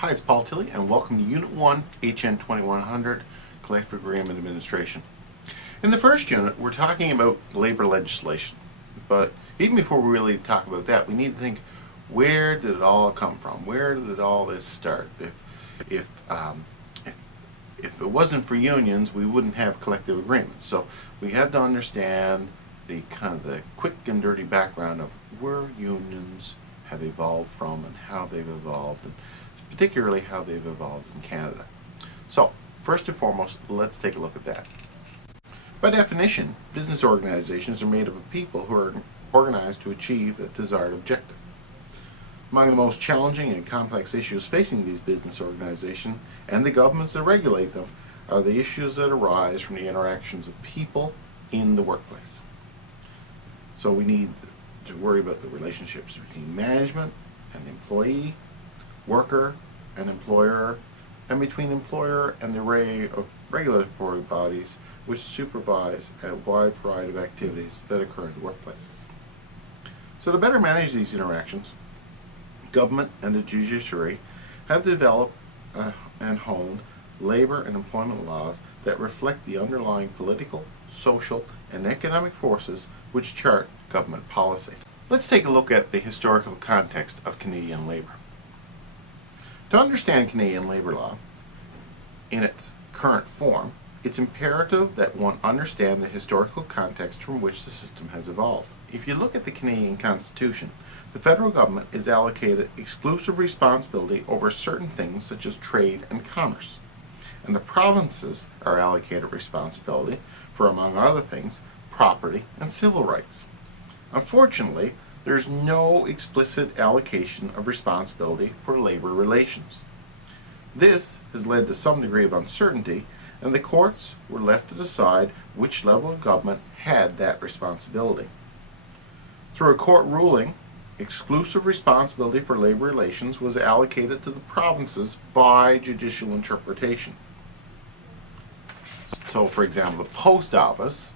Hi, it's Paul Tilley, and welcome to Unit 1, HN2100, Collective Agreement Administration. In the first unit, we're talking about labor legislation. But even before we really talk about that, we need to think, where did it all come from? Where did all this start? If it wasn't for unions, we wouldn't have collective agreements. So we have to understand the quick and dirty background of where unions have evolved from and how they've evolved, and particularly how they've evolved in Canada. So, first and foremost, let's take a look at that. By definition, business organizations are made up of people who are organized to achieve a desired objective. Among the most challenging and complex issues facing these business organizations and the governments that regulate them are the issues that arise from the interactions of people in the workplace. So we need to worry about the relationships between management and employee, worker and employer, and between employer and the array of regulatory bodies which supervise a wide variety of activities that occur in the workplace. So to better manage these interactions, government and the judiciary have developed and honed labor and employment laws that reflect the underlying political, social, and economic forces which chart government policy. Let's take a look at the historical context of Canadian labor. To understand Canadian labor law in its current form, it's imperative that one understand the historical context from which the system has evolved. If you look at the Canadian Constitution, the federal government is allocated exclusive responsibility over certain things such as trade and commerce, and the provinces are allocated responsibility for, among other things, property and civil rights. Unfortunately, there's no explicit allocation of responsibility for labor relations. This has led to some degree of uncertainty, and the courts were left to decide which level of government had that responsibility. Through a court ruling, exclusive responsibility for labor relations was allocated to the provinces by judicial interpretation. So, for example, the post office,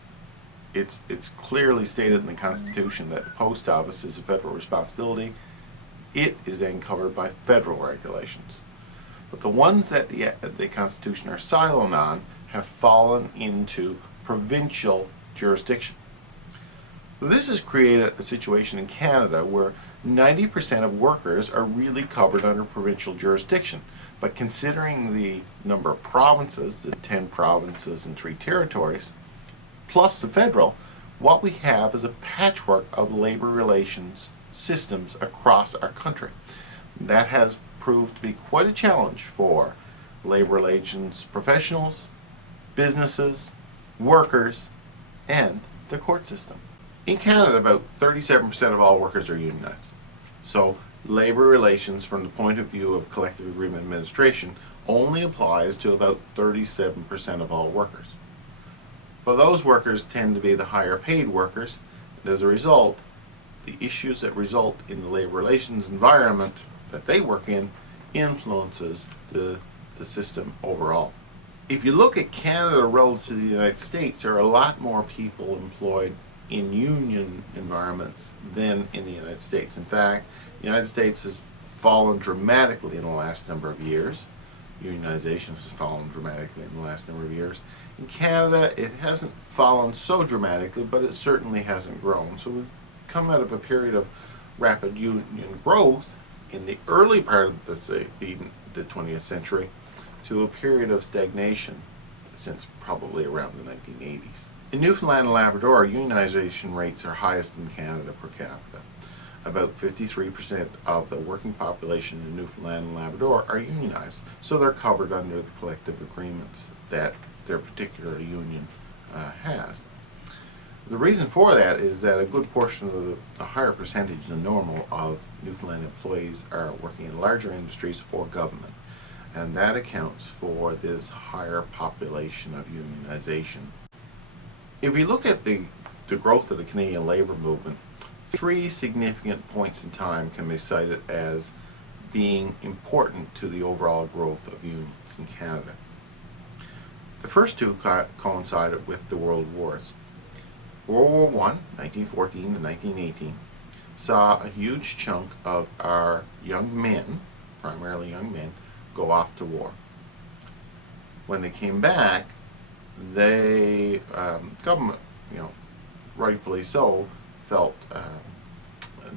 it's clearly stated in the Constitution that the post office is a federal responsibility. It is then covered by federal regulations. But the ones that the Constitution are silent on have fallen into provincial jurisdiction. So this has created a situation in Canada where 90% of workers are really covered under provincial jurisdiction. But considering the number of provinces, the 10 provinces and 3 territories, plus the federal, what we have is a patchwork of labor relations systems across our country. That has proved to be quite a challenge for labor relations professionals, businesses, workers, and the court system. In Canada, about 37% of all workers are unionized. So labor relations from the point of view of collective agreement administration only applies to about 37% of all workers. But those workers tend to be the higher paid workers, and as a result, the issues that result in the labor relations environment that they work in influences the system overall. If you look at Canada relative to the United States, there are a lot more people employed in union environments than in the United States. In fact, the United States has fallen dramatically in the last number of years. Unionization has fallen dramatically in the last number of years. In Canada, it hasn't fallen so dramatically, but it certainly hasn't grown. So we've come out of a period of rapid union growth in the early part of the 20th century to a period of stagnation since probably around the 1980s. In Newfoundland and Labrador, unionization rates are highest in Canada per capita. About 53% of the working population in Newfoundland and Labrador are unionized, so they're covered under the collective agreements that their particular union has. The reason for that is that a good portion of a higher percentage than normal of Newfoundland employees are working in larger industries or government, and that accounts for this higher population of unionization. If we look at the growth of the Canadian labor movement, 3 significant points in time can be cited as being important to the overall growth of unions in Canada. The first 2 coincided with the World Wars. World War I, 1914 to 1918, saw a huge chunk of our young men, primarily young men, go off to war. When they came back, they government, rightfully so, felt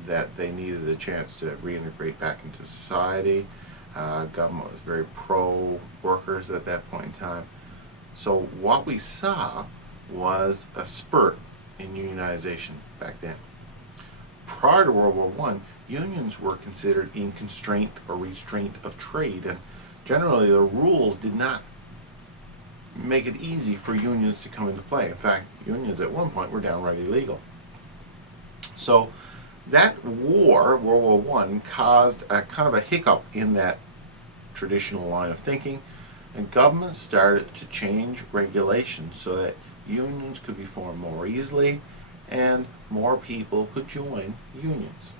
that they needed a chance to reintegrate back into society. Government was very pro-workers at that point in time. So what we saw was a spurt in unionization back then. Prior to World War I, unions were considered in constraint or restraint of trade, and generally the rules did not make it easy for unions to come into play. In fact, unions at one point were downright illegal. So that war, World War I, caused a kind of a hiccup in that traditional line of thinking, and government started to change regulations so that unions could be formed more easily and more people could join unions.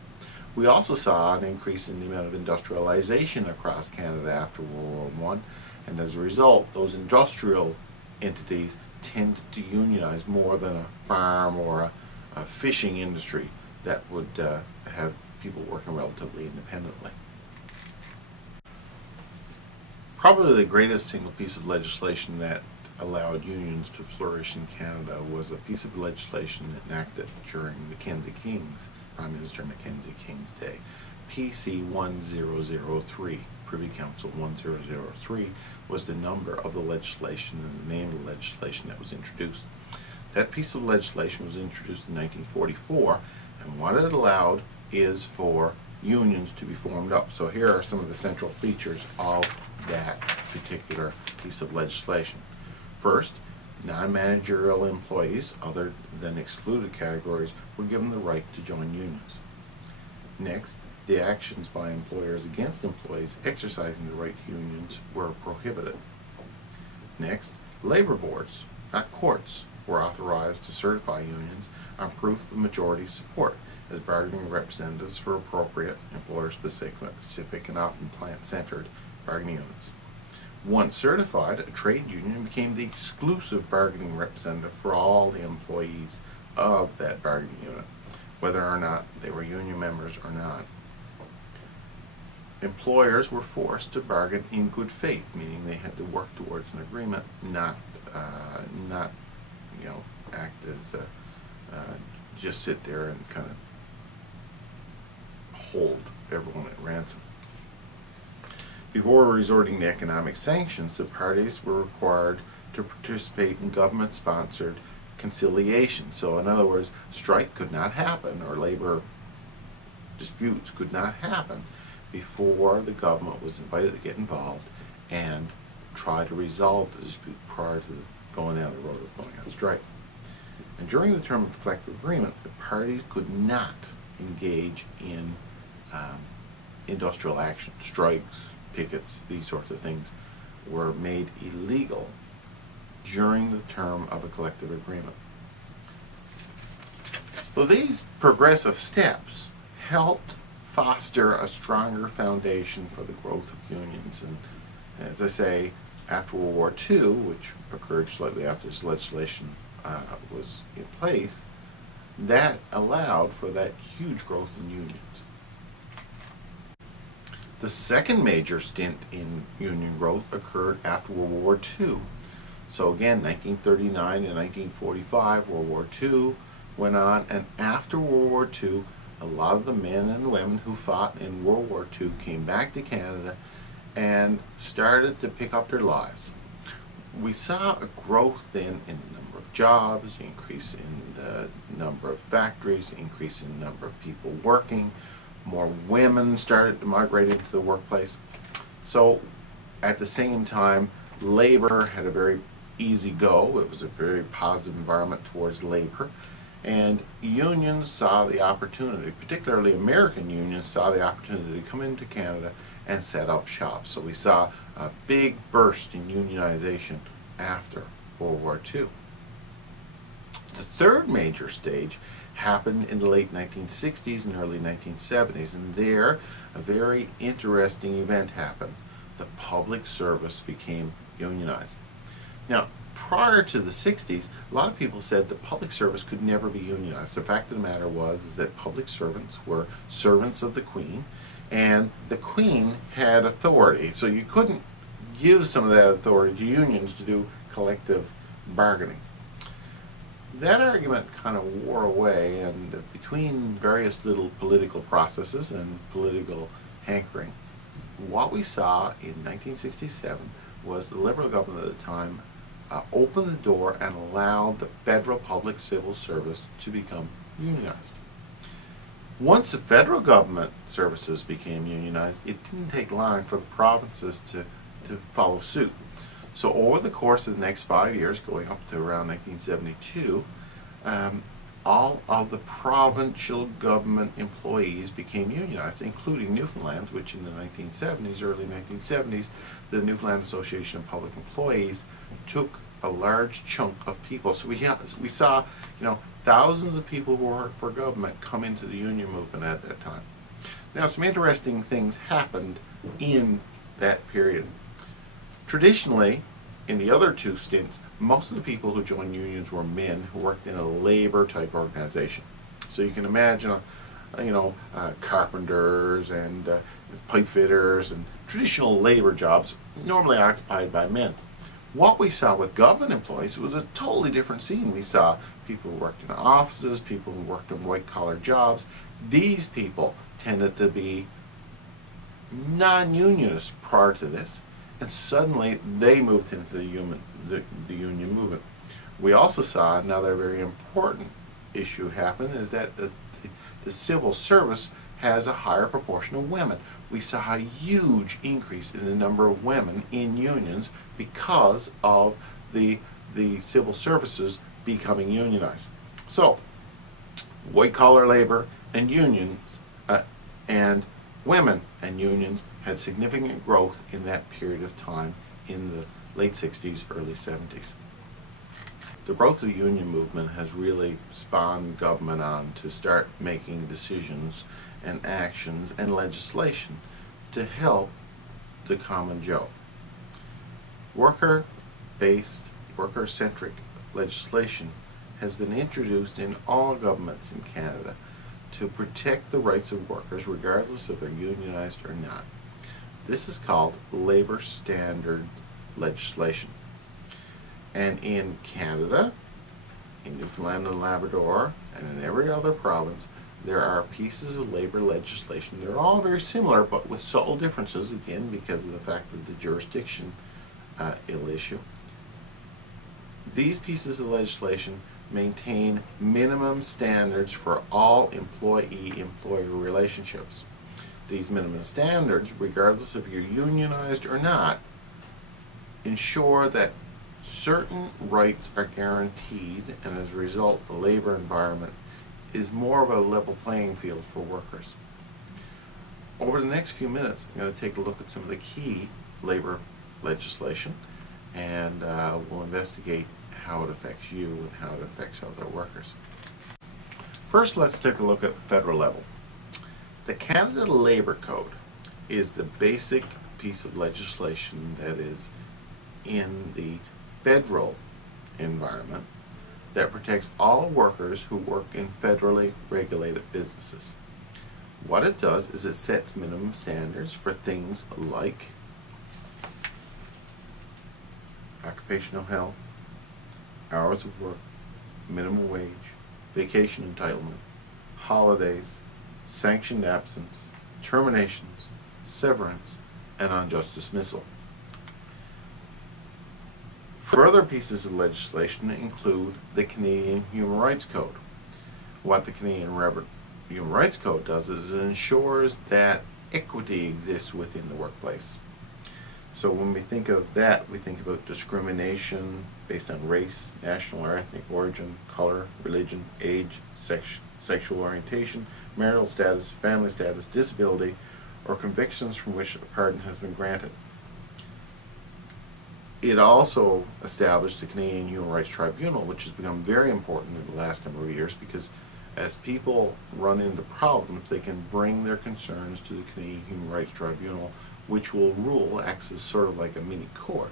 We also saw an increase in the amount of industrialization across Canada after World War I, and as a result, those industrial entities tend to unionize more than a farm or a fishing industry that would have people working relatively independently. Probably the greatest single piece of legislation that allowed unions to flourish in Canada was a piece of legislation enacted during Mackenzie King's, Prime Minister Mackenzie King's day. PC 1003, Privy Council 1003, was the number of the legislation and the name of the legislation that was introduced. That piece of legislation was introduced in 1944, and what it allowed is for unions to be formed up. So here are some of the central features of that particular piece of legislation. First, non-managerial employees other than excluded categories were given the right to join unions. Next, the actions by employers against employees exercising the right to unions were prohibited. Next, labor boards, not courts, were authorized to certify unions on proof of majority support as bargaining representatives for appropriate employer-specific and often plant-centered bargaining units. Once certified, a trade union became the exclusive bargaining representative for all the employees of that bargaining unit, whether or not they were union members or not. Employers were forced to bargain in good faith, meaning they had to work towards an agreement, not act as just sit there and kind of hold everyone at ransom. Before resorting to economic sanctions, the parties were required to participate in government-sponsored conciliation. So in other words, strike could not happen, or labor disputes could not happen before the government was invited to get involved and try to resolve the dispute prior to going down the road of going on strike. And during the term of collective agreement, the parties could not engage in industrial action. Strikes, pickets, these sorts of things were made illegal during the term of a collective agreement. So these progressive steps helped foster a stronger foundation for the growth of unions. And as I say, after World War II, which occurred slightly after this legislation was in place, that allowed for that huge growth in unions. The second major stint in union growth occurred after World War II. So again, 1939 and 1945, World War II went on, and after World War II, a lot of the men and women who fought in World War II came back to Canada and started to pick up their lives. We saw a growth then in the number of jobs, increase in the number of factories, increase in the number of people working. More women started to migrate into the workplace. So at the same time, labor had a very easy go. It was a very positive environment towards labor. And unions saw the opportunity, particularly American unions, saw the opportunity to come into Canada and set up shop. So we saw a big burst in unionization after World War II. The third major stage happened in the late 1960s and early 1970s, and there a very interesting event happened. The public service became unionized. Now, prior to the 60s, a lot of people said the public service could never be unionized. The fact of the matter was that public servants were servants of the Queen, And the Queen had authority, so you couldn't give some of that authority to unions to do collective bargaining. That argument kind of wore away, and between various little political processes and political hankering, what we saw in 1967 was the Liberal government at the time opened the door and allowed the federal public civil service to become unionized. Once the federal government services became unionized, it didn't take long for the provinces to follow suit. So over the course of the next 5 years, going up to around 1972, all of the provincial government employees became unionized, including Newfoundland, which in the 1970s, early 1970s, the Newfoundland Association of Public Employees took a large chunk of people. So we saw, thousands of people who worked for government come into the union movement at that time. Now, some interesting things happened in that period. Traditionally, in the other two stints, most of the people who joined unions were men who worked in a labor-type organization. So you can imagine, carpenters and pipe fitters and traditional labor jobs normally occupied by men. What we saw with government employees was a totally different scene. We saw people who worked in offices, people who worked in white-collar jobs. These people tended to be non-unionists prior to this, and suddenly they moved into the union movement. We also saw another very important issue happen, is that the civil service has a higher proportion of women. We saw a huge increase in the number of women in unions because of the civil services becoming unionized. So, white-collar labor and unions and women and unions had significant growth in that period of time in the late 60s, early 70s. The growth of the union movement has really spawned government on to start making decisions and actions and legislation to help the common Joe. Worker-based, worker-centric legislation has been introduced in all governments in Canada to protect the rights of workers regardless if they're unionized or not. This is called labor standard legislation. And in Canada, in Newfoundland and Labrador, and in every other province, there are pieces of labor legislation. They're all very similar, but with subtle differences, again, because of the fact that the jurisdiction issue. These pieces of legislation maintain minimum standards for all employee-employer relationships. These minimum standards, regardless if you're unionized or not, ensure that certain rights are guaranteed, and as a result, the labor environment is more of a level playing field for workers. Over the next few minutes, I'm going to take a look at some of the key labor legislation, and we'll investigate how it affects you and how it affects other workers. First, let's take a look at the federal level. The Canada Labour Code is the basic piece of legislation that is in the federal environment that protects all workers who work in federally regulated businesses. What it does is it sets minimum standards for things like occupational health, hours of work, minimum wage, vacation entitlement, holidays, sanctioned absence, terminations, severance, and unjust dismissal. Further pieces of legislation include the Canadian Human Rights Code. What the Canadian Human Rights Code does is it ensures that equity exists within the workplace. So when we think of that, we think about discrimination based on race, national or ethnic origin, color, religion, age, sexual orientation, marital status, family status, disability, or convictions from which a pardon has been granted. It also established the Canadian Human Rights Tribunal, which has become very important in the last number of years because as people run into problems, they can bring their concerns to the Canadian Human Rights Tribunal, which will rule, acts as sort of like a mini court.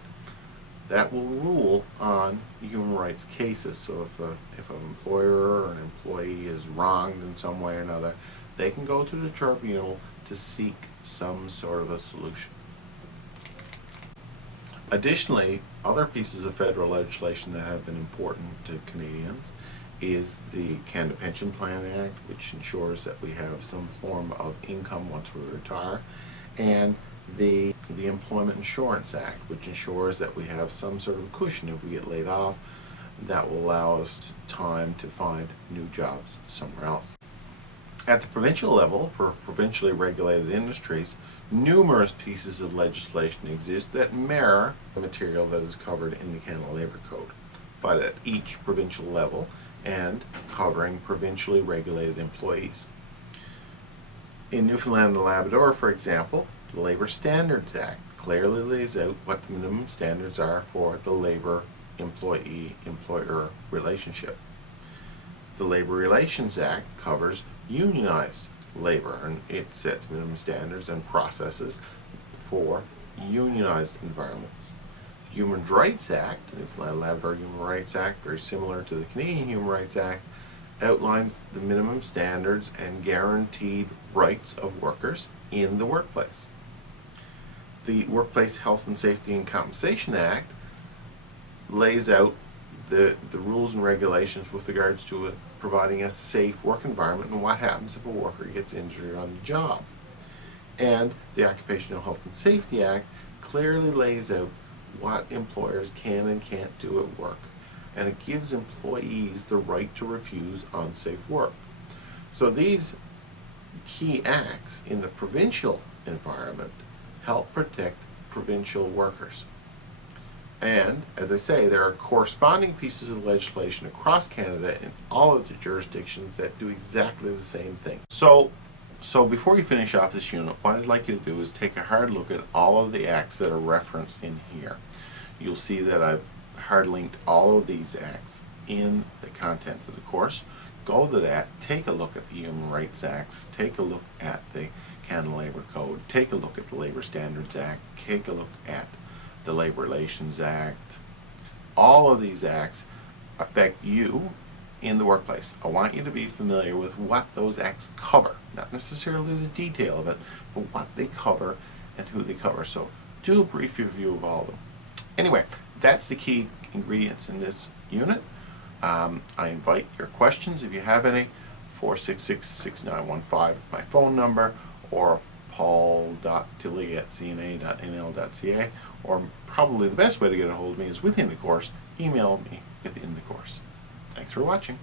That will rule on human rights cases. So if an employer or an employee is wronged in some way or another, they can go to the tribunal to seek some sort of a solution. Additionally, other pieces of federal legislation that have been important to Canadians is the Canada Pension Plan Act, which ensures that we have some form of income once we retire, and the Employment Insurance Act, which ensures that we have some sort of cushion if we get laid off that will allow us time to find new jobs somewhere else. At the provincial level, for provincially regulated industries, numerous pieces of legislation exist that mirror the material that is covered in the Canada Labour Code, but at each provincial level and covering provincially regulated employees. In Newfoundland and Labrador, for example, the Labour Standards Act clearly lays out what the minimum standards are for the labor employee-employer relationship. The Labor Relations Act covers unionized labor, and it sets minimum standards and processes for unionized environments. The Human Rights Act, the Newfoundland and Labrador Human Rights Act, very similar to the Canadian Human Rights Act, outlines the minimum standards and guaranteed rights of workers in the workplace. The Workplace Health and Safety and Compensation Act lays out the rules and regulations with regards to providing a safe work environment and what happens if a worker gets injured on the job. And the Occupational Health and Safety Act clearly lays out what employers can and can't do at work, and it gives employees the right to refuse unsafe work. So these key acts in the provincial environment help protect provincial workers. And, as I say, there are corresponding pieces of legislation across Canada in all of the jurisdictions that do exactly the same thing. So before you finish off this unit, what I'd like you to do is take a hard look at all of the acts that are referenced in here. You'll see that I've hard linked all of these acts in the contents of the course. Go to that, take a look at the Human Rights Acts, take a look at the Canada Labour Code, take a look at the Labour Standards Act, take a look at the Labour Relations Act. All of these acts affect you in the workplace. I want you to be familiar with what those acts cover, not necessarily the detail of it, but what they cover and who they cover. So do a brief review of all of them. Anyway, that's the key ingredients in this unit. I invite your questions if you have any. 466-6915 is my phone number, or paul.tilley@cna.nl.ca, or probably the best way to get a hold of me is within the course. Email me within the course. Thanks for watching.